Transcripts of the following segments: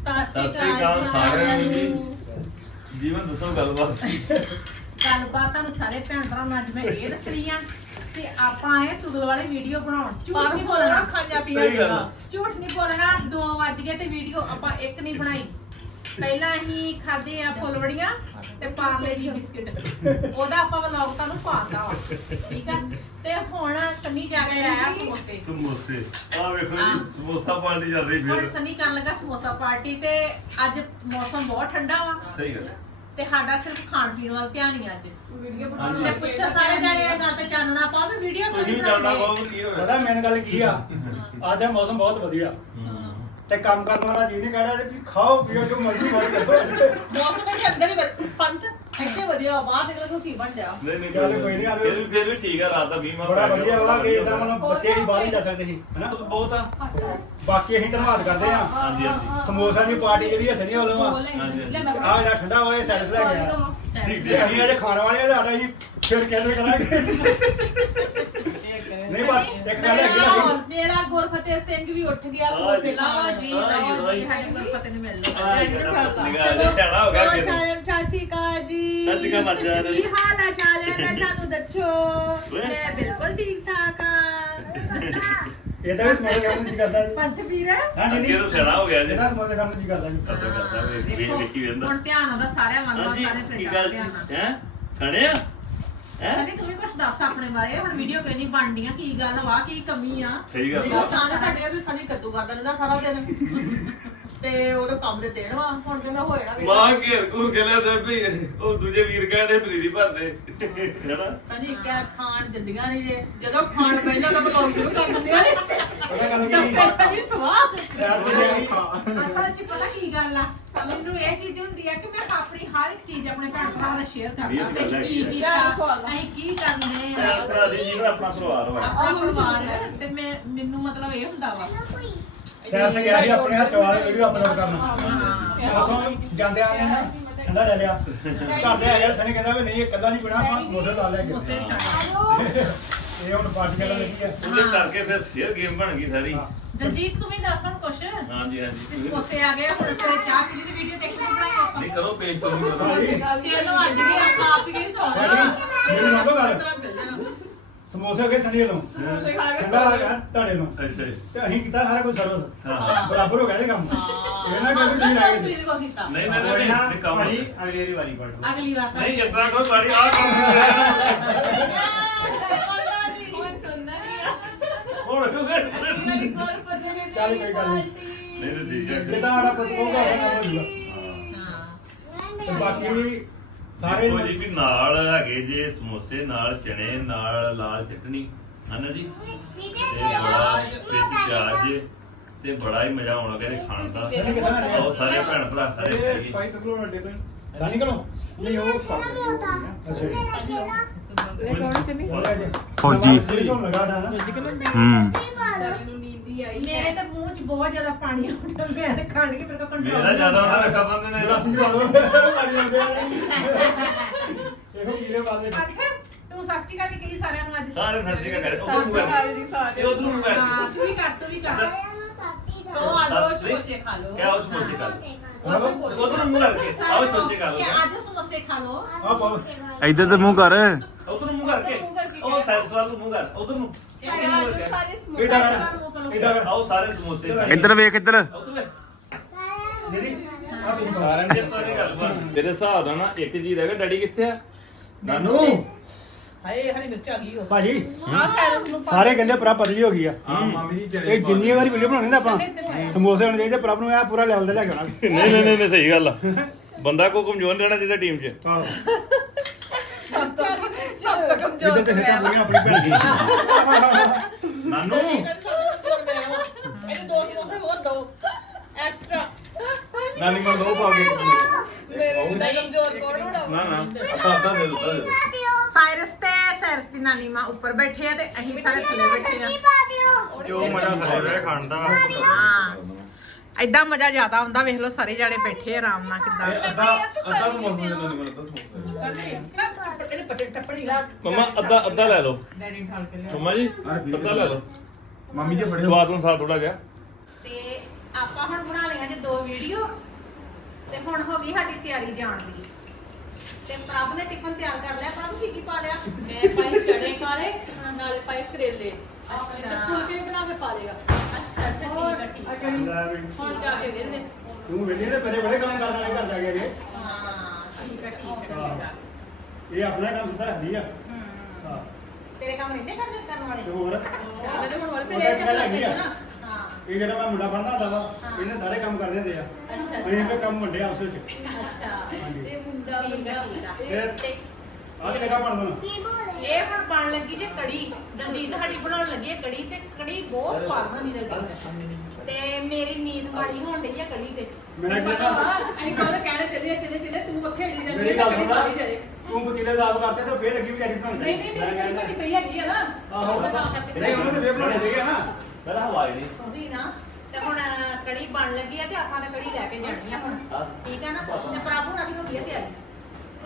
ਸਤਿ ਸ਼੍ਰੀ ਅਕਾਲ ਸਾਰਿਆਂ ਨੂੰ। ਜੀ ਜੀਵਨ ਦੱਸੋ ਗੱਲਬਾਤ। ਗੱਲਬਾਤ ਤੁਹਾਨੂੰ ਸਾਰੇ ਭੈਣ ਭਰਾ ਨੂੰ ਅੱਜ ਮੈਂ ਇਹ ਦੱਸਣੀ ਆ ਕਿ ਆਪਾਂ ਆਏ ਤੁਗਲ ਵਾਲੀ ਵੀਡੀਓ ਬਣਾਉਣ। ਝੂਠ ਨਹੀਂ ਬੋਲਣਾ। ਖਾਣਾ ਸਹੀ ਗੱਲ ਆ। ਝੂਠ ਨਹੀਂ ਬੋਲਣਾ 2 ਵੱਜ ਗਏ ਤੇ ਵੀਡੀਓ ਆਪਾਂ ਇੱਕ ਨਹੀਂ ਬਣਾਈ। ਪਹਿਲਾਂ ਅਸੀਂ ਖਾਦੇ ਆ ਫੁੱਲਵੜੀਆਂ ਤੇ ਪਾਰਲੇ ਦੀ ਬਿਸਕਿਟ। ਉਹਦਾ ਆਪਾਂ ਵਲੌਗ ਤੁਹਾਨੂੰ ਪਾਤਾ ਵਾ ਠੀਕ ਆ? ਤੇ ਹੁਣ ਸਨੀ ਜਾ ਕੇ ਲਿਆਇਆ ਸਮੋਸੇ। ਸਮੋਸੇ। ਆ ਵੇਖੋ ਜੀ ਸਮੋਸਾ ਪਾਰਟੀ ਚੱਲ ਰਹੀ ਹੁਣ ਫੇਰ। ਸਨੀ ਕਰਨ ਲੱਗਾ ਸਮੋਸਾ ਪਾਰਟੀ ਤੇ ਅੱਜ ਮੌਸਮ ਬਹੁਤ ਠੰਡਾ ਵਾ। ਸਹੀ ਗੱਲ ਹੈ। ਤੇ ਸਾਡਾ ਸਿਰਫ ਖਾਣ ਪੀਣ ਵੱਲ ਧਿਆਨ ਹੀ ਅੱਜ। ਵੀਡੀਓ ਹਾਂਜੀ। ਤੇ ਪੁੱਛੋ ਸਾਰੇ ਜਾਣੇ ਇਹ ਗੱਲ ਤੇ ਚਾਨਣਾ ਪਾਵੇ ਵੀਡੀਓ ਕਿਉਂ ਤੁਸੀਂ ਨਹੀਂ ਬਣਾਉਂਦੇ? ਬਹੁਤ ਕੀ ਹੋਇਆ? ਪਤਾ ਮੈਨੂੰ ਗੱਲ ਕੀ ਆ? ਅੱਜ ਇਹ ਮੌਸਮ ਬਹੁਤ ਵਧੀਆ। ਤੇ ਕੰਮ ਕਰਨ ਵਾਲਾ ਜੀ ਨਹੀਂ ਕਹਿ ਰਿਹਾ ਵੀ ਖਾਓ ਪੀਓ ਜੋ ਮਰਜ਼ੀ ਕਰ ਕਰੋ ਮੌਸਮ ਦੇ ਅੰਦਰ ਹੀ ਵਧ- ਪੰਤ ਇੱਥੇ ਵਧੀਆ ਬਾਹਰ ਨਿਕਲ ਕੇ ਕੀ ਬਣ ਜਾ ਨਹੀਂ ਨਹੀਂ ਚੱਲ ਕੋਈ ਨਹੀਂ, ਆ ਫਿਰ ਵੀ ਫਿਰ ਵੀ ਠੀਕ ਆ ਰਾਤ ਦਾ 20 ਮਾ ਬੜਾ ਵਧੀਆ ਵਾ ਕਿ ਇਦਾਂ ਮਤਲਬ ਬੱਚੇ ਹੀ ਬਾਹਰ ਨਹੀਂ ਜਾ ਸਕਦੇ ਸੀ ਹਨਾ? ਬਹੁਤ ਆ। ਬਾਕੀ ਅਸੀਂ ਧੰਨਵਾਦ ਕਰਦੇ ਆ ਹਾਂਜੀ, ਹਾਂਜੀ। ਸਮੋਸਾ ਦੀ ਪਾਰਟੀ ਜਿਹੜੀ ਹਸਣੀ ਵੱਲੋਂ ਆ ਹਾਂਜੀ। ਆ ਜਿਹੜਾ ਠੰਡਾ ਇਹ ਸੈਟਸ ਲੈ ਗਿਆ ਠੀਕ ਤੇ ਅਸੀਂ ਅੱਜ ਖਾਣ ਵਾਲੇ ਆ ਸਾਡਾ ਅਸੀਂ ਫਿਰ ਕੈਂਸਲ ਕਰਾਂਗੇ ਨਹੀਂ ਪਰ ਇੱਕ ਗੱਲ ਹੈਗੀ ਆ ਮੇਰਾ ਗੁਰਫਤਿਹ ਸਿੰਘ ਵੀ ਉੱਠ ਗਿਆ ਸਮੋਸੇ ਜੀ। ਲਓ ਜੀ ਲਓ ਜੀ। ਸਾਡੇ ਕੋਲ ਪਤਾ ਨਹੀਂ ਮਿਲਦਾ ਹਾਂ ਜੀ, ਚਲੋ, ਨਿਗਾਹ ਸਿਆਣਾ ਹੋ ਗਿਆ ਚਲੋ, ਅੱਗੇ ਤੋਂ। ਚਾਚਾ- ਚਾਚੀ ਕਾ ਜੀ। ਚਾਚੀ ਕਾ ਮਰ ਜਾ। ਕੀ ਹਾਲ ਆ ਚਾਲਿਆ ਨਾ ਸਾਨੂੰ ਦੱਸੋ। ਮੈਂ ਬਿਲਕੁਲ ਠੀਕ ਠਾਕ ਆ। ਇਹਦਾ ਵੀ ਸਮੋਸੇ ਖਾਣ ਨੂੰ ਜੀ ਕਰਦਾ ਜੀ। ਪੰਜ ਵੀਰ? ਹਾਂ ਨਹੀਂ ਤੋਂ ਨਹੀਂ ਸਿਆਣਾ ਹੋ ਗਿਆ ਜੀ। ਇਹਦਾ ਸਮੋਸੇ ਖਾਣ ਨੂੰ ਜੀ ਕਰਦਾ ਜੀ। ਕਰਦਾ ਕਰਦਾ ਵੇਖ ਵੇਖ ਵੇਖੀ ਵੇਂਦਾ ਹੁਣ ਧਿਆਨ ਆਉਂਦਾ ਸਾਰਿਆਂ ਵੱਲ ਵਾ, ਹਾਂਜੀ ਸਾਰੇ ਕੀ ਗੱਲ ਦਾ ਧਿਆਨ ਸੀ? ਹੈ? ਖਾਣੇ ਆ? ਹੈ? ਸਨੀ ਤੂੰ ਵੀ ਕੁਝ ਦੱਸ ਆਪਣੇ ਬਾਰੇ। ਹੁਣ ਵੀਡੀਓ ਕਿਉਂ ਨਹੀਂ ਬਣਦੀਆਂ ਕੀ ਗੱਲ ਵਾ ਕੀ ਕਮੀ ਆ। ਸਹੀ ਗੱਲ ਉਹ ਆ। ਸਾਰੇ ਸਾਡੇ ਵੀ ਸਨੀ ਕੱਦੂ ਕਰਦਾ ਰਹਿੰਦਾ ਸਾਰਾ ਦਿਨ। ਤੇ ਉਹਦੇ ਕੰਮ ਦੇ ਦੇਣ ਵਾ ਹੁਣ ਤੇ ਮੈਂ ਹੋਇਆ ਨਾ ਮਾਂ ਘੇਰ ਘੂਰ ਕੇ ਲੈ ਤੇ ਵੀ ਉਹ ਦੂਜੇ ਵੀਰ ਕਹਿੰਦੇ ਫਰੀਦੀ ਭਰਦੇ। ਹੈਨਾ? ਸਨੀ ਕਿਆ ਖਾਣ ਦਿੰਦੀਆਂ ਨਹੀਂ ਜੇ ਜਦੋਂ ਖਾਣ ਪਹਿਲਾਂ ਤਾਂ ਬਲੌਗ ਸ਼ੁਰੂ ਕਰ ਦਿੰਦੀਆਂ ਨੇ। ਪਤਾ ਗੱਲ ਕੀ ਸਨੀ ਸਵਾਦ। ਸੈਰ ਤੇ ਜਾਈ ਅਸਲ 'ਚ ਪਤਾ ਕੀ ਗੱਲ ਆ? ਮੈਨੂੰ ਇਹ ਚੀਜ਼ ਹੁੰਦੀ ਆ ਕਿ ਮੈਂ ਆਪਣੀ ਹਰ ਇੱਕ ਚੀਜ਼ ਆਪਣੇ ਭੈਣ ਭਰਾਵਾਂ ਨਾਲ ਸ਼ੇਅਰ ਕਰਦਾ ਤੇ ਕੀ ਕੀ ਅਸੀਂ ਕੀ ਭੈਣ ਆ? ਭਰਾ ਦੀ ਜੀਵਨ ਆਪਣਾ ਸਲਵਾਰ ਵਾ। ਆਪਣਾ ਪਰਿਵਾਰ ਤੇ ਮੈਂ ਮੈਨੂੰ ਮਤਲਬ ਇਹ ਹੁੰਦਾ ਵਾ ਸੈਰ ਤੇ ਗਿਆ ਸੀ ਆਪਣੇ ਹੱਥ ਵਾਲੇ ਵੀਡੀਓ ਅਪਲੋਡ ਕਰਨਾ। ਉਥੋਂ ਜਾਂਦੇ ਆ ਰਹੇ ਨਾ ਠੰਡਾ ਲੈ ਲਿਆ। ਘਰ ਦੇ ਆਇਆ ਸਨੇ ਕਹਿੰਦਾ ਵੀ ਨਹੀਂ ਇਹ ਕੱਲਾ ਨਹੀਂ ਪੀਣਾ ਆਪਾਂ ਸਮੋਸੇ ਲਾ ਲੈ ਕੇ ਇਹ ਹੁਣ ਪਾਰਟੀ ਕਰਨ ਲੱਗੀ ਆ। ਉਹਦੇ ਕਰਕੇ ਫਿਰ ਸ਼ੇਅਰ ਗੇਮ ਬਣ ਗਈ ਸਾਰੀ। ਦਲਜੀਤ ਤੂੰ ਵੀ ਦੱਸ ਹੁਣ ਕੁਛ? ਹਾਂਜੀ ਤੇ ਹਾਂਜੀ ਸਮੋਸੇ ਆ ਗਏ ਹੁਣ ਸਵੇਰੇ ਚਾਹ ਪੀ ਦੀ ਵੀਡੀਓ ਦੇਖਣੀ ਬਣਾਈ ਆਪਾਂ। ਨਹੀਂ ਕਰੋ ਪੇਜ ਤੋਂ ਨਹੀਂ ਕਰੋ ਸਾਰੀ। ਤੇਲੋ ਅੱਜ ਵੀ ਆ ਖਾ ਪੀ ਕੇ ਸੌ ਸਾਡੀ ਮੈਨੂੰ ਨਾ ਗੱਲ ਸਮੋਸੇ ਹੋ ਗਏ ਸਨੀ ਵੱਲੋਂ ਸਮੋਸੇ ਖਾ ਕੇ ਠੰਡਾ ਹੋ ਗਿਆ ਤੁਹਾਡੇ ਨੂੰ? ਅੱਛਾ ਜੀ। ਤੇ ਅਸੀਂ ਕੀਤਾ ਸਾਰਾ ਕੁਝ ਸਰਵਿਸ ਹਾਂ ਹਾਂ। ਬਰਾਬਰ ਹੋ ਗਿਆ ਇਹ ਕੰਮ। ਇਹ ਨਾ ਹਾਂ ਕਿ ਤੁਸੀਂ ਲੈ ਨਹੀਂ ਨਹੀਂ ਨਹੀਂ ਨਹੀਂ ਕੰਮ ਭਾਜੀ ਅਗਲੀ ਵਾਰੀ ਪੜ ਲਓ। ਅਗਲੀ ਵਾਰ ਤਾਂ ਨਹੀਂ ਇਤਨਾ ਕੋਈ ਬਾੜੀ ਆ ਕੰਮ ਹੁਣ ਕਿਉਂ ਕਰ ਚੱਲ ਕੋਈ ਗੱਲ ਨਹੀਂ। ਨਹੀਂ ਤੇ ਠੀਕ ਹੈ। ਜਿੱਦਾਂ ਸਾਡਾ ਪੁੱਤ ਹੋਊਗਾ ਉਹਨਾਂ ਨੂੰ ਹਾਂ। ਤੇ ਬਾਕੀ ਸਾਰੇ ਦੇਖੋ ਜੀ ਵੀ ਨਾਲ ਹੈਗੇ ਜੇ ਸਮੋਸੇ ਨਾਲ ਚਨੇ ਨਾਲ ਲਾਲ ਚਟਨੀ ਹਨਾ ਜੀ? ਤੇ ਬੜਾ ਵਿੱਚ ਪਿਆਜ਼ ਜੇ ਤੇ ਬੜਾ ਹੀ ਮਜ਼ਾ ਆਉਣਾ ਕਹਿੰਦੇ ਖਾਣ ਦਾ। ਆਓ ਸਾਰੇ ਭੈਣ ਭਰਾ ਸਾਰੇ ਖਾਈਏ। ਭਾਈ ਤਕਲੋ ਅੱਡੇ ਤੋਂ ਸਾਨੀ ਕੋਲੋਂ। ਨਹੀਂ ਉਹ ਅੱਛਾ ਜੀ। ਫੌਜੀ। ਜਿਹੜੀ ਤੁਹਾਨੂੰ ਲਗਾ ਨਾ ਹੂੰ। ਮੇਰੇ ਤਾਂ ਮੂੰਹ 'ਚ ਬਹੁਤ ਜ਼ਿਆਦਾ ਪਾਣੀ ਆਉਂਦਾ ਮੈਂ ਤਾਂ ਖਾਣ ਕੇ ਮੇਰੇ ਕੋਲ ਕੰਟਰੋਲ ਮੇਰਾ ਜ਼ਿਆਦਾ ਉਹਨਾਂ ਰੱਖਾ ਬੰਦੇ ਨੇ। ਗਲਾਸੀ ਜਵਾ ਦੋ ਪਾਣੀ ਲੱਗ ਗਿਆ ਇਹੋ ਕੀਰੇ ਬਾਅਦ ਤੂੰ ਸਤਿ ਸ਼੍ਰੀ ਅਕਾਲ ਕਹੀ ਸਾਰਿਆਂ ਨੂੰ ਅੱਜ। ਸਾਰੇ ਸਤਿ ਸ਼੍ਰੀ ਅਕਾਲ। ਉਧਰ ਨੂੰ ਕਰ ਇਹ ਉਧਰ ਨੂੰ ਕਰ ਹਾਂ ਤੂੰ ਵੀ ਕਰ ਤੂੰ ਵੀ ਕਰ। ਤੋ ਆਲੋ ਸਮੋਸੇ ਖਾ ਲੋ ਕਿਆ ਉਸ ਸਮੋਸੇ ਕਰ ਉਹ ਉਧਰ ਨੂੰ ਕਰਕੇ। ਆਓ ਸਮੋਸੇ ਕਰ ਕਿ ਲਓ ਅੱਜ ਸਮੋਸੇ ਖਾ ਲਓ। ਆ ਪਾਓ। ਇੱਧਰ ਤੇ ਮੂੰਹ ਕਰ। ਉਧਰ ਮੂੰਹ ਕਰਕੇ। ਉਹ ਵੱਲ ਨੂੰ ਮੂੰਹ ਕਰ। ਉਧਰ ਨੂੰ। ਸਾਰੇ ਸਮੋਸੇ ਇਹਦਾ ਕਰ ਇਹਦਾ ਕਰ ਆਓ ਸਾਰੇ ਸਮੋਸੇ ਇੱਧਰ ਵੇਖ ਇੱਧਰ। ਉਧਰ ਵੇ ਜਿਹੜੀ ਆ ਤੁਸੀਂ ਪਾਓ ਸਾਰਿਆਂ ਦੀ ਤੁਹਾਡੀ ਗੱਲ ਬਣ ਤੇਰੇ ਹਿਸਾਬ ਨਾਲ ਨਾ ਇੱਕ ਜੀ ਰਹਿ ਗਿਆ ਡੈਡੀ ਕਿੱਥੇ ਆ? ਨਾਨੂ? ਹਾਏ ਹਰੀ ਮਿਰਚ ਆ ਗਈ ਉਹ। ਭਾਜੀ ਆ ਸਾਇਰਸ ਨੂੰ ਪਾ ਸਾਰੇ ਕਹਿੰਦੇ ਭਰਾ ਪਤਲੀ ਹੋ ਗਈ ਆ। ਹਾਂ। ਮਾਮੀ ਜੀ ਚਲੇ ਇਹ ਜਿੰਨੀ ਵਾਰੀ ਵੀਡੀਓ ਬਣਾਉਣੀ ਨਾ ਆਪਾਂ ਸਮੋਸੇ ਹੋਣੇ ਚਾਹੀਦੇ ਪ੍ਰਭ ਨੂੰ ਇਹ ਪੂਰਾ ਲੈਵਲ ਤੇ ਲੈ ਕੇ ਆਉਣਾ। ਨਹੀਂ ਨਹੀਂ ਨਹੀਂ ਸਹੀ ਗੱਲ ਆ। ਬੰਦਾ ਕੋ ਕਮਜ਼ੋਰ ਨਹੀਂ ਰਹਿਣਾ ਚਾਹੀਦਾ ਟੀਮ 'ਚ। ਆਹੋ। ਤੋਂ ਕਮਜ਼ੋਰ ਜਿੱਦਾਂ ਤੇ ਹਿੱਟਾਂ ਪੂਰੀਆਂ ਆਪਣੀ ਭੈਣ ਦੀ ਨਾਨੂ। ਇਹਨੂੰ ਦੋ ਸਮੋਸੇ ਹੋਰ ਦੋ। ਐਕਸਟਰਾ। ਨਾਨੀ ਕੋਲ ਦੋ ਪਾ ਕੇ ਮੇਰੇ ਨਹੀਂ ਕਮਜ਼ੋਰ ਕੋਣ ਨਾ ਨਾ ਆਪਾਂ ਅੱਧਾ ਦੇ ਦਿੱਤਾ ਦੇ। ਸਾਇਰਸ ਤੇ ਸਾਇਰਸ ਦੀ ਨਾਨੀ ਮਾਂ ਉੱਪਰ ਬੈਠੇ ਆ ਤੇ ਅਸੀਂ ਸਾਰੇ ਥੱਲੇ ਬੈਠੇ ਆ। ਜੋ ਮਜ਼ਾ ਬਹਿ ਖਾਣ ਦਾ? ਹਾਂ। ਐਦਾਂ ਮਜ਼ਾ ਜ਼ਿਆਦਾ ਆਉਂਦਾ ਵੇਖ ਲਓ ਸਾਰੇ ਜਾਣੇ ਬੈਠੇ ਆਰਾਮ ਨਾਲ ਕਿੱਦਾਂ। ਅੱਧਾ ਅੱਧਾ ਸਮੋਸੇ ਦੇ ਅੱਧਾ ਸਮੋਸੇ ਇਹਨੇ ਪਟੇ ਟੱਪੜੀ ਲਾ ਮਮਾ ਅੱਧਾ ਅੱਧਾ ਲੈ ਲਓ। ਡੈਡੀ ਠਾਲ ਕੇ ਲਿਆ ਮਮਾ ਜੀ ਅੱਧਾ ਲੈ ਲਓ। ਮਾਮੀ ਜੀ ਬੜੇ ਸਵਾਦ ਅਨੁਸਾਰ ਥੋੜਾ ਜਿਹਾ। ਤੇ ਆਪਾਂ ਹੁਣ ਬਣਾ ਲਈਆਂ ਜੇ ਦੋ ਵੀਡੀਓ ਤੇ ਹੁਣ ਹੋ ਗਈ ਸਾਡੀ ਤਿਆਰੀ ਜਾਣ ਦੀ। ਤੇ ਪ੍ਰਭ ਨੇ ਟਿਫਨ ਤਿਆਰ ਕਰ ਲਿਆ। ਪ੍ਰਭ ਕੀ ਕੀ ਪਾ ਲਿਆ? ਮੈਂ ਪਾਈ ਚਣੇ ਕਾਲੇ ਨਾਲੇ ਪਾਈ ਕਰੇਲੇ। ਅੱਛਾ। ਤੇ ਫੁਲਕੇ ਬਣਾ ਕੇ ਪਾ ਲੇਗਾ ਅੱਛਾ ਅੱਛਾ ਲੈ ਵੀ, ਹੁਣ ਜਾ ਕੇ ਵੇਲੇ ਤੂੰ ਵੇਲੇ ਨੇ ਬੜੇ ਬੜੇ ਕੰਮ ਕਰਨ ਵਾਲੇ ਘਰ ਜਾ ਕੇ ਜੇ ਹਾਂ। ਠੀਕ ਠੀਕ ਇਹ ਆਪਣਾ ਕੰਮ ਸਿੱਧਾ ਰੱਖਦੀ ਆ। ਹਾਂ। ਤੇਰੇ ਕੰਮ ਇੰਨੇ ਕਰਨ ਕਰਨ ਵਾਲੇ? ਤੇ ਹੋਰ? ਦੇ ਹੁਣ ਵਾਲੇ ਚੱਕਰ ਹੈਗੀ ਆ। ਨਾ। ਹਾਂ। ਇਹ ਜਿਹੜਾ ਮੈਂ ਮੁੰਡਾ ਬਣਦਾ ਹੁੰਦਾ ਵਾ ਹਾਂ। ਇਹਨੇ ਸਾਰੇ ਕੰਮ ਕਰ ਦਿੰਦੇ ਆ। ਅੱਛਾ ਅਸੀਂ ਅੱਛਾ। ਵੀ ਕੰਮ ਵੰਡੇ ਆਪਸ ਵਿੱਚ। ਅੱਛਾ। ਹਾਂਜੀ। ਇਹ ਮੁੰਡਾ ਮੁੰਡਾ। ਇਹ ਤੇ ਆਹ ਕਿਹੜਾ ਬਣ ਦੇਣਾ ਇਹ ਹੁਣ ਬਣ ਲੱਗੀ ਜੇ ਕੜੀ। ਦਲਜੀਤ ਸਾਡੀ ਬਣਾਉਣ ਲੱਗੀ ਹੈ ਕੜੀ ਤੇ ਕੜੀ ਬਹੁਤ ਸਵਾਦ ਬਣਦੀ ਦਲਜੀਤ। ਤੇ ਮੇਰੀ ਨੀਂਦ ਮਾੜੀ ਹੋਣ ਡਈ ਹੈ ਕੜੀ ਤੇ। ਮੈਂ ਪਤਾ ਕਹਿੰਦਾ ਵਾ ਅਸੀਂ ਕੱਲ ਕਹਿਣਾ ਚੱਲੇ ਚੱਲੇ ਚੱਲੇ ਤੂੰ ਵੱਖੇ ਢੀ ਜਾਂਦੀ ਮੇਰੀ ਹੈ ਗੱਲ ਕਦੀ ਸੁਣਾ ਪਾਈ ਜਾਏ ਤੂੰ ਪਤੀਲੇ ਸਾਫ਼ ਕਰਤੇ ਤੇ ਫੇਰ ਲੱਗੀ ਵਿਚਾਰੀ ਬਣਾਉਣ ਨਹੀਂ ਨਹੀਂ ਮੇਰੀ ਕੜੀ ਤੁਹਾਡੀ ਪਈ ਹੈਗੀ ਆ ਨਾ। ਆਹੋ। ਮੈਂ ਤਾਂ ਕਰਕੇ ਨਹੀਂ ਉਹਨੂੰ ਤੇ ਫੇਰ ਬਣਾਉਣੇ ਚਾਹੀਏ ਨਾ। ਮੇਰਾ ਹਵਾਈ ਨਹੀਂ। ਉਹਦੀ ਨਾ ਤੇ ਹੁਣ ਕੜੀ ਬਣ ਲੱਗੀ ਹੈ ਤੇ ਆਪਾਂ ਤਾਂ ਕੜੀ ਲੈ ਕੇ ਜਾਣੀ ਆ ਹੁਣ। ਠੀਕ ਹੈ ਨਾ? ਤੇ ਪ੍ਰਭੂ ਨਾਲ ਦੀ ਹੋ ਗਈ ਹੈ ਤਿਆਰੀ।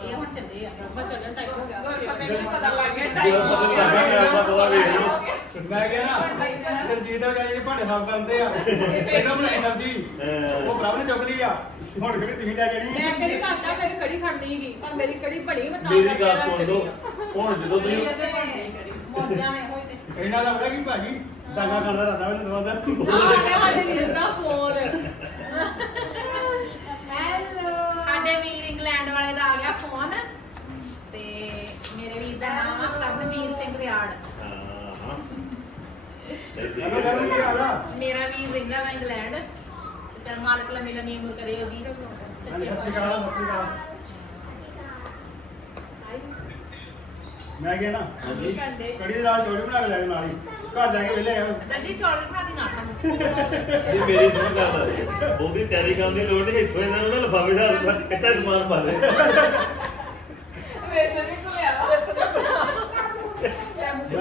ਇਹ ਹੁਣ ਚੱਲੇ ਆ। ਬਸ ਚੱਲਣ ਟਾਈਮ ਹੋ ਗਿਆ। ਪਤਾ ਲੱਗ ਗਿਆ ਜਦੋਂ ਪਤਾ ਨਹੀਂ ਲੱਗਾ ਕਿ ਆਪਾਂ ਦੋਆ ਵੇਖ ਲਓ। ਮੈਂ ਕਿਹਾ ਨਾ ਦਲਜੀਤ ਦਾ ਜਿਹੜੇ ਭਾਂਡੇ ਸਾਫ਼ ਕਰਦੇ ਆ। ਇਹਨਾਂ ਬਣਾਈ ਸਬਜ਼ੀ। ਉਹ ਭਰਾ ਨੇ ਚੁੱਕ ਲਈ ਆ। ਹੁਣ ਕਿਹੜੀ ਤੁਸੀਂ ਲੈ ਜਾਣੀ ਮੈਂ ਕੜੀ ਘਾਟਾ ਮੇਰੀ ਕੜੀ ਖੜ ਲਈਗੀ ਪਰ ਮੇਰੀ ਕੜੀ ਬਣੀ ਮੈਂ ਤਾਂ ਮੇਰੀ ਗੱਲ ਸੁਣ ਚੱਲੀ ਲਓ। ਹੁਣ ਜਦੋਂ ਤੁਸੀਂ ਮੋਜਾਂ ਨੇ ਹੋਈ ਤੇ। ਇਹਨਾਂ ਦਾ ਪਤਾ ਕੀ ਭਾਜੀ? ਡਾਂਗਾ ਖਾਂਦਾ ਰਹਿੰਦਾ ਮੈਨੂੰ ਦਵਾਉਂਦਾ। ਆ ਗਿਆ ਸਾਡੇ ਵੀਰ ਦਾ ਫੋਨ। ਲੰਮੀ ਲੰਮੀ ਉਮਰ ਕਰੇ ਉਹਦੀ। ਹਾਂਜੀ ਸੱਚੇ ਸਤਿ ਸ਼੍ਰੀ ਅਕਾਲ ਸਤਿ ਸ਼੍ਰੀ ਅਕਾਲ। ਮੈਂ ਕਿਹਾ ਨਾ? ਹਾਂਜੀ। ਕੜੀ ਦੇ ਨਾਲ ਚੌੜੀ ਬਣਾ ਕੇ ਲੈ ਜਾਓ ਨਾਲ ਹੀ। ਘਰ ਜਾ ਕੇ ਵਿਹਲੇ ਆ। ਦਰਜੀ ਚੌਲ ਬਣਾ ਦੀ ਨਾ ਸਾਨੂੰ ਇਹ ਮੇਰੀ ਸੁਣ ਗੱਲ ਬਹੁਤੀ ਤਿਆਰੀ ਕਰਨ ਦੀ ਲੋੜ ਨਹੀਂ। ਇੱਥੋਂ ਇਹਨਾਂ ਨੂੰ ਨਾ ਲਫਾਵੇ ਦਾ ਕੱਟਾ ਸਮਾਨ ਪਾ ਦੇ। ਵੇਸਣ ਵੀ ਭੁਲਿਆ ਵੇਸਣ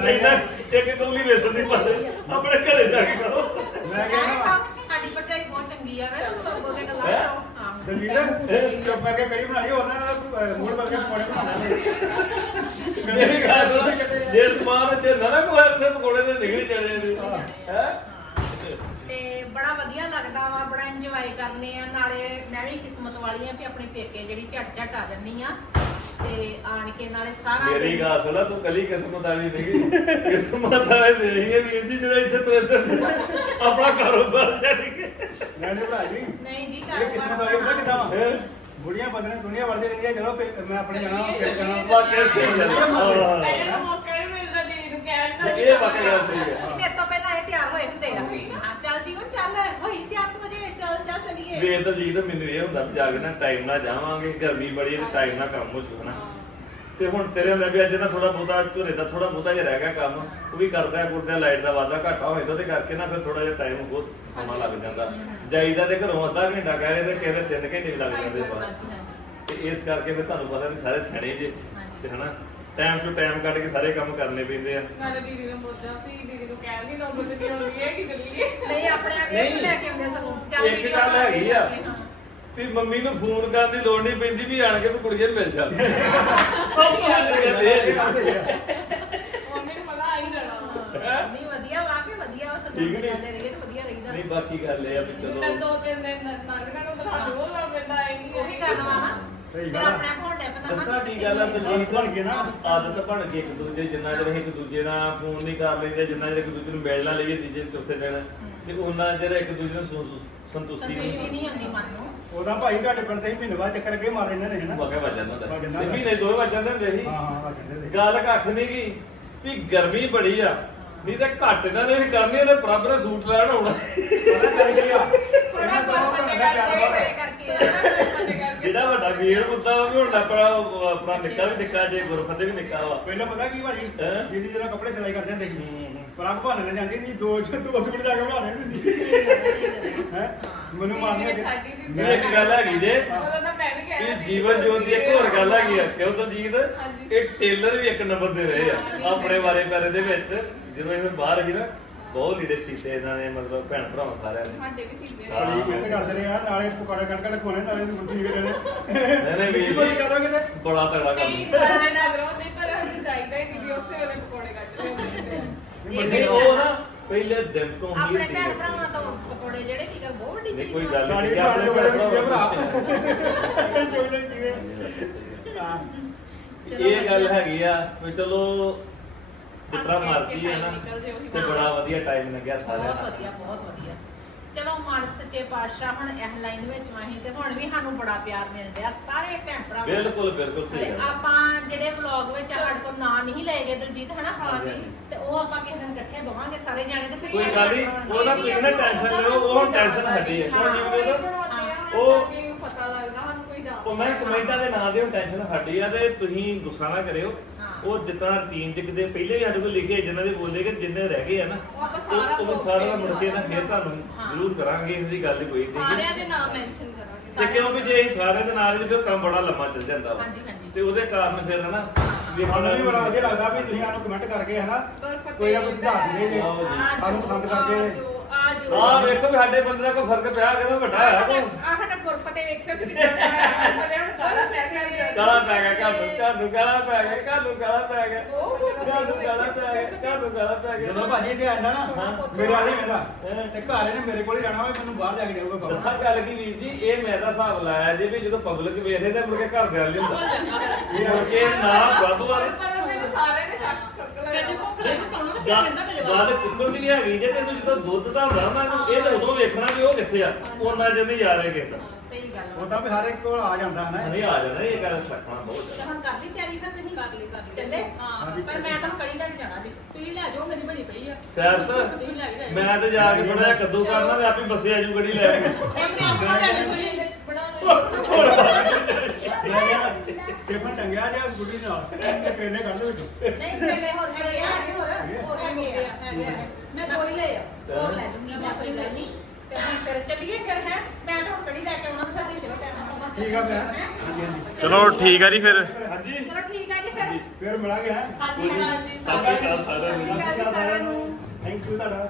ਨਹੀਂ ਨਾ ਇੱਕ ਕੌਲੀ ਵੇਸਣ ਦੀ ਪਾ ਦੇ। ਆਪਣੇ ਘਰੇ ਜਾ ਕੇ ਖਾਓ। ਮੈਂ ਕਿਹਾ ਨਾ ਸਾਡੀ ਬੱਚਾਈ ਬਹੁਤ ਚੰਗੀ ਆ ਵੇ ਤੂੰ ਸਭ ਬੋਲੇ ਗੱਲਾਂ ਕਰੋ ਹਾਂ? ਦਲਜੀਤ ਚੁੱਪ ਕਰਕੇ ਕੜੀ ਬਣਾ ਲਈ ਉਹਨਾਂ ਦਾ ਮੂਡ ਬਣ ਕੇ ਪਕੌੜੇ ਬਣਾ ਮੇਰੀ ਗੱਲ ਸੁਣ ਜੇ ਸਮਾਨ ਤੇ ਨਾ ਨਾ ਕੋਈ ਤੇ ਪਕੌੜੇ ਤੇ ਨਿਕਲ ਜਾਣੇ ਨੇ ਹੈ? ਤੇ ਬੜਾ ਵਧੀਆ ਲੱਗਦਾ ਵਾ ਬੜਾ ਇੰਜੋਏ ਕਰਨੇ ਆ। ਨਾਲੇ ਮੈਂ ਵੀ ਕਿਸਮਤ ਵਾਲੀ ਆ ਵੀ ਆਪਣੇ ਪੇਕੇ ਜਿਹੜੀ ਝਟ ਝਟ ਆ ਜੰਨੀ ਆ। ਤੇ ਆਣ ਕੇ ਨਾਲੇ ਸਾਰਾ ਮੇਰੀ ਦਿਨ- ਗੱਲ ਸੁਣ ਤੂੰ ਕਲੀ ਕਿਸਮਤ ਵਾਲੀ ਨਹੀਂ ਕਿਸਮਤ ਵਾਲੇ ਦੇ ਰਹੀ ਹੈ ਵੀਰ ਜੀ ਜਿਹੜਾ ਇੱਥੇ ਤੂੰ ਇੱਧਰ ਆਪਣਾ ਕਾਰੋਬਾਰ ਛੱਡ ਕੇ ਭਰਾ ਜੀ। ਨਹੀਂ ਜੀ ਇਹ ਕਿਸਮਤ ਵਾਲੀ ਪਤਾ ਕਿੱਦਾਂ? ਵਾ ਹੈਂ? ਬੁੜੀਆਂ ਬੰਦੇ ਨੇ ਦੁਨੀਆ ਵੜਦੀ ਰਹਿੰਦੀ ਜਦੋਂ ਪੇ- ਮੈਂ ਆਪਣੇ ਜਾਣਾ ਫਿਰ ਜਾਣਾ। ਵਾਹ ਕੈਸੇ ਇਹਨੂੰ ਚੱਲ ਮੌਕਾ ਹੀ ਮਿਲਦਾ ਦੀਦੀ ਨੂੰ ਕਹਿਣ ਦਾ ਇਹ ਵਾਕਿਆ ਗੱਲ ਸਹੀ ਹੈ। ਮੇਰੇ ਤੋਂ ਪਹਿਲਾਂ ਇਹ ਤਿਆਰ ਹੋਏ ਹੁੰਦੇ ਆ ਹਾਂ ਚੱਲ ਜੀਵਨ ਚੱਲ ਹੋਈ ਤਿਆਰ ਤੂੰ ਵਜੇ ਚੱਲ ਚੱਲ ਚਲੀਏ। ਵੇਰ ਤਾਂ ਜੀ ਤਾਂ ਮੈਨੂੰ ਇਹ ਹੁੰਦਾ ਵੀ ਜਾ ਕੇ ਨਾ ਟਾਈਮ ਨਾਲ ਜਾਵਾਂਗੇ ਗਰਮੀ ਬੜੀ ਹੈ ਤੇ ਟਾਈਮ ਨਾਲ ਕੰਮ ਹੋ ਚੁੱਕਣਾ ਤੇ ਹੁਣ ਤੇਰੇ ਹੁੰਦਾ ਵੀ ਅੱਜ ਨਾ ਥੋੜਾ ਬਹੁਤਾ ਝੋਨੇ ਦਾ ਥੋੜਾ ਬਹੁਤਾ ਜਿਹਾ ਰਹਿ ਗਿਆ ਕੰਮ ਉਹ ਵੀ ਕਰਦਾ ਹੈ ਗੁਰਦਾ ਲਾਈਟ ਦਾ ਵਾਧਾ ਘਾਟਾ ਹੋ ਜਾਂਦਾ ਤੇ ਕਰਕੇ ਨਾ ਫਿਰ ਥੋੜਾ ਜਿਹਾ ਟਾਈਮ ਬਹੁਤ ਸਮਾਂ ਲੱਗ ਜਾਂਦਾ ਜਾਈਦਾ ਤੇ ਘਰੋਂ ਅੱਧਾ ਘੰਟਾ ਕਹਿ ਰਹੇ ਤੇ ਕਿਵੇਂ ਤਿੰਨ ਘੰਟੇ ਵੀ ਲੱਗ ਜਾਂਦੇ ਬਾਅਦ ਤੇ ਇਸ ਕਰਕੇ ਫਿਰ ਤੁਹਾਨੂੰ ਪਤਾ ਨਹੀਂ ਸਾਰੇ ਸਿਆਣੇ ਜੇ ਤੇ ਹਨਾ ਟਾਈਮ ਟੂ ਟਾਈਮ ਕੱਢ ਕੇ ਸਾਰੇ ਕੰਮ ਕਰਨੇ ਪੈਂਦੇ ਆ ਨਾਲੇ ਦੀਦੀ ਨੂੰ ਬੋਲਦਾ ਵੀ ਦੀਦੀ ਨੂੰ ਕਹਿਣ ਦੀ ਨੌਬਤ ਨਹੀਂ ਆਉਂਦੀ ਹੈ ਕਿ ਚੱਲੀਏ ਨਹੀਂ ਆਪਣੇ ਆਪ ਨਹੀਂ। ਲੈ ਕੇ ਆਉਂਦੇ ਚੱਲ ਇੱਕ ਗੱਲ ਹੈਗੀ ਆ। ਵੀ ਮੰਮੀ ਨੂੰ ਫੋਨ ਕਰਨ ਦੀ ਲੋੜ ਨਹੀਂ ਪੈਂਦੀ ਵੀ ਆਣ ਕੇ ਵੀ ਕੁੜੀਏ ਮਿਲ ਜਾ। ਸਭ ਤੋਂ ਵੱਡੀ ਗੱਲ ਇਹ ਮੰਮੀ ਨੂੰ ਪਤਾ ਆ ਹੀ ਜਾਣਾ ਹੈ? ਨਹੀਂ ਵਧੀਆ ਵਾ ਕੇ ਵਧੀਆ ਵਾ ਸਗੋਂ ਠੀਕ ਨੀ? ਜਾਂਦੇ ਰਹੀਏ ਤੇ ਵਧੀਆ ਰਹਿੰਦਾ। ਨਹੀਂ ਬਾਕੀ ਗੱਲ ਇਹ ਆ ਵੀ ਤਾਂ ਚਲੋ ਦੋ ਤਿੰਨ ਦਿਨ ਨਾਨਕਾ ਨੂੰ ਨਾ ਪੈਂਦਾ ਉਹੀ ਗੱਲ ਵਾ ਨਾ। ਸਹੀ ਫਿਰ ਗੱਲ ਆ। ਆਪਣੇ ਦੱਸਾਂ ਕੀ ਗੱਲ ਆ ਦਲਜੀਤ ਬਣ ਗਏ ਨਾ। ਆਦਤ ਬਣ ਗਈ ਇੱਕ ਦੂਜੇ ਜਿੰਨਾ ਚਿਰ ਅਸੀਂ ਇੱਕ ਦੂਜੇ ਨਾਲ ਫੋਨ ਨਹੀਂ ਕਰ ਲੈਂਦੇ ਜਿੰਨਾ ਚਿਰ ਇੱਕ ਦੂਜੇ ਨੂੰ ਮਿਲ ਨਾ ਲਈਏ ਤੀਜੇ ਚੌਥੇ ਦਿਨ ਤੇ ਉਹਨਾਂ ਚਿਰ ਇੱਕ ਦੂਜੇ ਨੂੰ ਸੰ- ਸੰਤੁਸ਼ਟੀ ਸੰਤੁਸ਼ਟੀ ਨਹੀਂ ਨਹੀਂ ਹੁੰਦੀ ਮਨ ਨੂੰ। ਉਹਦਾ ਭਾਈ ਤੁਹਾਡੇ ਪਿੰਡ ਤੇ ਹੀ ਮਹੀਨੇ ਬਾਅਦ ਚੱਕਰ ਅੱਗੇ ਮਾਰ ਲੈਂਦੇ ਨੇ ਹਨਾ ਮੌਕੇ ਵੱਜ ਜਾਂਦਾ ਹੁੰਦਾ। ਵੱਜ ਜਾਂਦਾ। ਤੇ ਮਹੀਨੇ ਦੋ ਵੱਜ ਜਾਂਦੇ ਹੁੰਦੇ ਸੀ। ਹਾਂ ਹਾਂ ਆ ਕਹਿੰਦੇ ਨੇ ਗੱਲ ਕੱਖ ਨਹੀਂ ਗਈ ਵੀ ਗਰਮੀ ਬੜੀ ਆ। ਨਹੀਂ ਤੇ ਘੱਟ ਨੇ ਵੀ ਕਰਨੀ ਤੇ ਪ੍ਰਭ ਨੇ ਸੂਟ ਲੈਣ ਆਉਣਾ। ਪਤਾ ਆ ਇਹਨਾਂ ਤੋਂ ਤੁਹਾਡਾ ਪਿਆਰ ਬਹੁਤ ਹੈ ਕਰਕੇ ਵੀਰ ਮੁੱਦਾ ਵਾ ਹੁਣ ਆਪਣਾ ਆਪਣਾ ਨਿੱਕਾ ਵੀ ਨਿੱਕਾ ਜੇ ਗੁਰਫਤਿਹ ਵੀ ਨਿੱਕਾ ਵਾ। ਪਹਿਲਾਂ ਪਤਾ ਕੀ ਭਾਜੀ ਹੈਂ? ਜਿਹਦੀ ਜਿਹੜਾ ਕੱਪੜੇ ਸਿਲਾਈ ਕਰਦੇ ਹੁੰਦੇ ਸੀ। ਪਰ ਆਪ ਨਾਲ ਜਾਂਦੀ ਨਹੀਂ ਦੋ ਦੋ ਸੂਟ ਜਾ ਕੇ ਬਣਾ ਲੈਂਦੀ ਸੀ। ਹੈ ਮੈਨੂੰ ਮਾਰਨੀ ਨਹੀਂ ਇੱਕ ਗੱਲ ਹੈਗੀ ਜੇ ਤਾਂ ਇਹ ਜੀਵਨ ਜੋਤ ਦੀ ਇੱਕ ਹੋਰ ਗੱਲ ਹੈਗੀ ਆ ਕਿਉਂ ਦਲਜੀਤ ਇਹ ਟੇਲਰ ਵੀ ਇੱਕ ਨੰਬਰ ਦੇ ਰਹੇ ਆ ਆਪਣੇ ਬਾਰੇ ਬਾਰੇ ਦੇ ਵਿੱਚ। ਜਦੋਂ ਇਹ ਬਾਹਰ ਸੀ ਨਾ ਬਹੁਤ ਲੀੜੇ ਸੀਤੇ ਇਹਨਾਂ ਨੇ ਮਤਲਬ ਭੈਣ ਭਰਾਵਾਂ ਸਾਰਿਆਂ ਨੇ। ਸਾਡੇ ਵੀ ਸੀਦੇ ਹਾਂ। ਬੜੀ ਮਿਹਨਤ ਕਰਦੇ ਨੇ ਯਾਰ ਨਾਲੇ ਪਕੌੜੇ ਕੱਢ ਕੱਢ ਖਵਾਉਣੇ ਨਾਲੇ ਕੇ ਦੇਣੇ ਨਹੀਂ ਨਹੀਂ ਵੀਰ ਬੜੀ ਜੀ ਕਰੋਗੇ ਤੇ? ਬੜਾ ਤਗੜਾ ਨਹੀਂ ਕੰਮ ਜਾਣੇ ਨਾ ਕਰੋ ਨਹੀਂ ਪਰ ਹਜੇ ਚਾਹੀਦਾ ਹੀ ਦੀਦੀ ਉਸੇ ਵੇਲੇ ਪਕੌੜੇ ਕੱਢ ਲੈਂਦੇ ਨਹੀਂ ਉਹ ਨਾ ਪਹਿਲੇ ਦਿਨ ਤੋਂ ਹੀ ਆਪਣੇ ਭੈਣ ਭਰਾਵਾਂ ਤੋਂ ਪਕੌੜੇ ਜਿਹੜੇ ਕੀ ਕਰ ਬਹੁਤ ਵੱਡੀ ਨਹੀਂ ਕੋਈ ਗੱਲ ਸਾਡੀ ਨਹੀਂ ਭਰਾ ਆਪਣੇ ਦੇ ਭਰਾ ਕੋਈ ਨਾ ਕਿਵੇਂ ਹਾਂ ਇਹ ਗੱਲ ਹੈਗੀ ਆ ਵੀ ਚਲੋ ਜਿਤਨਾ ਮਰਜ਼ੀ ਹੈ ਨਾ ਜੇ ਉਹੀ ਤੇ ਬੜਾ ਵਧੀਆ ਟਾਈਮ ਲੱਗਿਆ ਸਾਰਿਆਂ ਬਹੁਤ ਵਧੀਆ ਬਹੁਤ ਵਧੀਆ। ਚਲੋ ਮਾਲਕ ਸੱਚੇ ਪਾਤਸ਼ਾਹ ਹੁਣ ਇਸ ਲਾਈਨ ਵਿੱਚ ਵਾਹੀਂ ਤੇ ਹੁਣ ਵੀ ਸਾਨੂੰ ਬੜਾ ਪਿਆਰ ਮਿਲ ਰਿਹਾ ਸਾਰੇ ਭੈਣ ਭਰਾ ਬਿਲਕੁਲ ਬਿਲਕੁਲ ਸਹੀ ਤੇ ਗੱਲ। ਆਪਾਂ ਜਿਹੜੇ ਵਲੌਗ ਵਿੱਚ ਸਾਡੇ ਕੋਲ ਨਾਂ ਨਹੀਂ ਲਏ ਗਏ ਦਲਜੀਤ ਹਨਾ ਹਾਂਜੀ, ਹਾਂਜੀ। ਤੇ ਉਹ ਆਪਾਂ ਕਿਸੇ ਦਿਨ ਇਕੱਠੇ ਬਵਾਂਗੇ ਸਾਰੇ ਜਾਣੇ ਤੇ ਫਿਰ ਕੋਈ ਗੱਲ ਨਹੀਂ ਉਹਦਾ ਤੁਸੀਂ ਨਾ ਟੈਨਸ਼ਨ ਲਿਓ ਉਹ ਟੈਨਸ਼ਨ ਸਾਡੀ ਹੈ। ਕਿਉਂ ਨਹੀਂ ਉਹਦਾ ਉਹ- ਪਤਾ ਲੱਗਦਾ ਸਾਨੂੰ ਕੋਈ ਜਾਣ ਉਹ ਮੈਂ ਕਮੈਂਟਾਂ ਦੇ ਨਾਂ ਦਿਓ ਟੈਨਸ਼ਨ ਸਾਡੀ ਆ ਤੇ ਤੁਸੀਂ ਗੁੱਸਾ ਨਾ ਕਰਿਓ। ਹਾਂ। ਉਹ ਜਿਤਨਾ ਰੁਟੀਨ ਚ ਕਿਤੇ ਪਹਿਲੇ ਵੀ ਸਾਡੇ ਕੋਲ ਲਿਖੇ ਜਿਨ੍ਹਾਂ ਦੇ ਬੋਲੇ ਕਿ ਜਿੰਨੇ ਰਹਿ ਗਏ ਆ ਨਾ ਉਹ ਆਪਾਂ ਸਾਰਾ ਉਹ- ਉਹ ਸਾਰਾ ਦਾ ਮੁੜ ਕੇ ਨਾ ਫੇਰ ਤੁਹਾਨੂੰ ਹਾਂ। ਜ਼ਰੂਰ ਕਰਾਂਗੇ ਇਹੋ ਜਿਹੀ ਗੱਲ ਕੋਈ ਨਹੀਂ ਸਾਰਿਆਂ ਦੇ ਨਾਮ ਮੈਂਸ਼ਨ ਕਰਾਂਗੇ ਤੇ ਕਿਉਂਕਿ ਜੇ ਅਸੀਂ ਸਾਰੇ ਦੇ ਨਾਲ ਹੀ ਤੇ ਫਿਰ ਕੰਮ ਬੜਾ ਲੰਮਾ ਚੱਲ ਜਾਂਦਾ ਵਾ ਹਾਂਜੀ, ਹਾਂਜੀ। ਤੇ ਉਹਦੇ ਕਾਰਨ ਫਿਰ ਹਨਾ ਵੀ ਸਾਨੂੰ ਵੀ ਬੜਾ ਵਧੀਆ ਲੱਗਦਾ ਵੀ ਤੁਸੀਂ ਸਾਨੂੰ ਕਮੈਂਟ ਕਰਕੇ ਹਨਾ ਕੋਈ ਨਾ ਕੋਈ ਸੁਝਾਅ ਦਿੰਦੇ ਜੇ ਆਹੋ ਜੀ। ਸਾਨੂੰ ਪਸੰਦ ਕਰਕੇ ਆਹ ਵੇਖੋ ਵੀ ਸਾਡੇ ਬੰਦੇ ਦਾ ਕੋਈ ਫ਼ਰਕ ਪਿਆ ਕਿਹਦਾ ਵੱਡਾ ਹੈ ਕੋ ਆਹ ਸਾਡਾ ਗੁਰਫ ਤੇ ਵੇਖਿਓ ਕਿ ਕਿੰਨਾ ਸਾਰਾ ਪੈ ਗਿਆ ਕਾਲਾ ਪੈ ਗਿਆ ਘਰ ਨੂੰ ਘਰ ਨੂੰ ਕਾਲਾ ਪੈ ਗਿਆ ਘਰ ਨੂੰ ਕਾਲਾ ਪੈ ਗਿਆ। ਘਰ ਨੂੰ ਕਾਲਾ ਪੈ ਗਿਆ ਘਰ ਨੂੰ ਕਾਲਾ ਪੈ ਗਿਆ ਜਦੋਂ ਭਾਜੀ ਇੱਥੇ ਆਂਦਾ ਨਾ। ਮੇਰੇ ਵਾਲੇ ਕਹਿੰਦਾ। ਤੇ ਘਰ ਇਹਨੇ ਮੇਰੇ ਕੋਲ ਹੀ ਜਾਣਾ ਵਾ ਮੈਨੂੰ ਬਾਹਰ ਜਾ ਕੇ ਜਾਊਗਾ ਬਾਬਾ ਦੱਸਾਂ ਗੱਲ ਕੀ ਵੀਰ ਜੀ ਇਹ ਮੈਂ ਤਾਂ ਹਿਸਾਬ ਲਾਇਆ ਜੇ ਵੀ ਜਦੋਂ ਪਬਲਿਕ ਵੇਖਦੇ ਤੇ ਮੁੜ ਕੇ ਘਰ ਦੇ ਵਾਲੇ ਹੁੰਦਾ। ਮੁੜ ਕੇ ਨਾ ਪਰ ਮੈਨੂੰ ਸਾਰੇ ਨੇ ਚੱਕ ਚੱਕ ਲਿਆ। ਜੇ ਭੁੱਖ ਲੱਗੇ ਤਾਂ ਗੱਲ ਕੁੱਕਰ ਦੀ ਵੀ ਹੈਗੀ ਜੇ ਤੈਨੂੰ ਜਦੋਂ ਦੁੱਧ ਦਾ ਹੁੰਦਾ ਨਾ ਇਹਨੂੰ ਇਹ ਤਾਂ ਉਦੋਂ ਵੇਖਣਾ ਵੀ ਉਹ ਕਿੱਥੇ ਆ ਉਹਨਾਂ ਜੇ ਨਹੀਂ ਜਾ ਰਹੇ ਕਿਤੇ ਸਹੀ ਗੱਲ ਉਹ ਤਾਂ ਵੀ ਸਾਰੇ ਕੋਲ ਆ ਜਾਂਦਾ ਹਨਾ ਨਹੀਂ ਆ ਜਾਣਾ ਇਹ ਗੱਲ ਸੱਖਣਾ ਬਹੁਤ ਤੇ ਜ਼ਿਆਦਾ। ਹੁਣ ਕਰ ਲਈ ਤਿਆਰੀ ਫਿਰ ਤੁਸੀਂ? ਕਰ ਲਈ ਕਰ ਲਈ। ਚੱਲੇ? ਹਾਂ ਪਰ ਮੈਂ ਤੁਹਾਨੂੰ ਕੜੀ ਲੈ ਕੇ ਜਾਣਾ ਜੀ। ਤੁਸੀਂ ਲੈ ਜਾਓ ਮੇਰੀ ਬਣੀ ਪਈ ਆ। ਸੈਰ ਸਰ? ਤੁਸੀਂ ਲੈ ਕੇ ਜਾਇਓ। ਮੈਂ ਤੇ ਜਾ ਕੇ ਥੋੜਾ ਜਿਹਾ ਕੱਦੂ ਕਰਨਾ ਤੇ ਆਪੇ ਬੱਸੇ ਆਜੂ ਗੱਡੀ ਲੈ ਕੇ। ਮੈਂ ਕਿਹਾ ਟੰਗਿਆ ਜਾਂ ਗੁੱਡੀ ਨਾਲ? ਤੇ ਪੇਨੇ ਕੱਢ ਦੇ ਵਿੱਚੋਂ। ਨਹੀਂ ਮੇਲੇ ਹੋਰ ਹੈਗੇ ਆ ਹੈਗੇ ਹੋਰ ਹੋਰ ਹੈਗੇ ਆ ਹੈਗੇ ਆ। ਮੈਂ ਦੋ ਹੀ ਲਏ ਆ ਹੋਰ ਲੈ ਲੂੰਗੀ ਮੈਂ ਕੋਈ ਲੈ ਨਹੀਂ ਤੇ ਹੁਣ ਫਿਰ ਚੱਲੀਏ ਫਿਰ ਹੈ ਮੈਂ ਤਾਂ ਹੁਣ ਕੜੀ ਲੈ ਕੇ ਆਉਣਾ ਤੇ ਫਿਰ ਚਲੋ ਟਾਈਮ ਠੀਕ ਆ ਹਾਂਜੀ ਹਾਂਜੀ ਚਲੋ ਠੀਕ ਆ ਜੀ ਫਿਰ। ਹਾਂਜੀ। ਚਲੋ ਠੀਕ ਹੈ ਜੀ ਫਿਰ। ਫਿਰ ਮਿਲਾਂਗੇ ਹੈ? ਸਤਿ ਸ਼੍ਰੀ ਅਕਾਲ ਜੀ। ਸਤਿ ਸ਼੍ਰੀ ਅਕਾਲ ਸਾਰਿਆਂ ਨੂੰ। ਸਤਿ ਸ਼੍ਰੀ ਅਕਾਲ ਜੀ ਸਾਰਿਆਂ ਨੂੰ। ਥੈਂਕ ਯੂ ਤੁਹਾਡਾ।